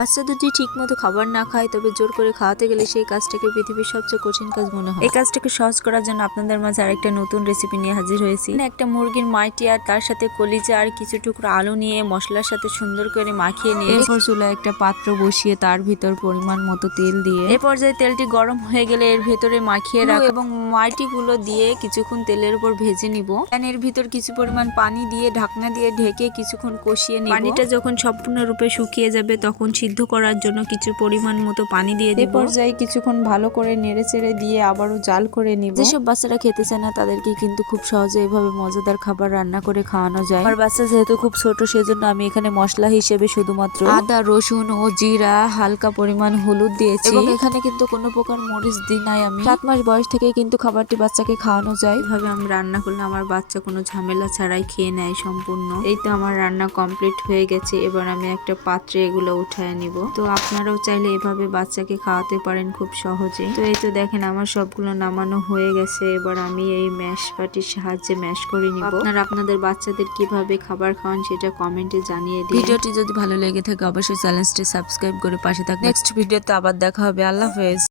বাচ্চা যদি ঠিক মতো খাবার না খায় তবে জোর করে খাওয়াতে গেলে সেই কাজটাকে পৃথিবীর সবচেয়ে কঠিন কাজ মনে হয়। এই কাজটাকে সহজ করার জন্য আপনাদের মাঝে আরেকটা নতুন রেসিপি নিয়ে হাজির হয়েছি। একটা মুরগির মাইটি আর তার সাথে কলিজা আর কিছু টুকরো আলু নিয়ে মশলার সাথে সুন্দর করে মাখিয়ে নিয়ে এরপর চুলায় একটা পাত্র বসিয়ে তার ভিতর পরিমাণ মতো তেল দিয়ে এ পর্যায়ে তেলটি গরম হয়ে গেলে এর ভেতরে মাখিয়ে রাখা এবং মাইটি গুলো দিয়ে কিছুক্ষণ তেলের উপর ভেজে নিব। এর ভিতর কিছু পরিমাণ পানি দিয়ে ঢাকনা দিয়ে ঢেকে কিছুক্ষণ কষিয়ে নিব। পানিটা যখন সম্পূর্ণরূপে শুকিয়ে যাবে তখন সিদ্ধ করার জন্য কিছু পরিমাণ মতো পানি দিয়ে দেব। এই পর্যায়ে কিছুক্ষণ ভালো করে নেড়েচেড়ে দিয়ে আবারও জাল করে নিব। যেসব বাচ্চারা খেতে চায় না তাদেরকে কিন্তু খুব সহজে এইভাবে মজাদার খাবার রান্না করে খাওয়ানো যায়। আমার বাচ্চা যেহেতু খুব ছোট সেজন্য আমি এখানে মশলা হিসেবে শুধুমাত্র আদা, রসুন ও জিরা, হালকা পরিমাণ হলুদ দিয়েছি এবং এখানে কিন্তু কোনো প্রকার মরিচ দিই নাই আমি। 7 মাস বয়স থেকে কিন্তু খাবারটি বাচ্চাকে খাওয়ানো যায়। এভাবে আমি রান্না করলে আমার বাচ্চা কোনো ঝামেলা ছাড়াই খেয়ে নেয় সম্পূর্ণ। এই তো আমার রান্না কমপ্লিট হয়ে গেছে। এবার আমি একটা পাত্রে এগুলো উঠায় নিব। তো আপনারাও চাইলে এভাবে বাচ্চাকে খাওয়াতে পারেন খুব সহজে। তো এই তো দেখেন আমার সবগুলো নামানো হয়ে গেছে। এবার আমি এই ম্যাশ বাটির সাহায্যে ম্যাশ করে নিব। আপনারা আপনাদের বাচ্চাদের কিভাবে খাবার খাওয়ান সেটা কমেন্টে জানিয়ে দিন। ভিডিওটি যদি ভালো লেগে থাকে অবশ্যই চ্যানেলটি সাবস্ক্রাইব করে পাশে থাকবেন। নেক্সট ভিডিওতে আবার দেখা হবে। আল্লাহ হাফেজ।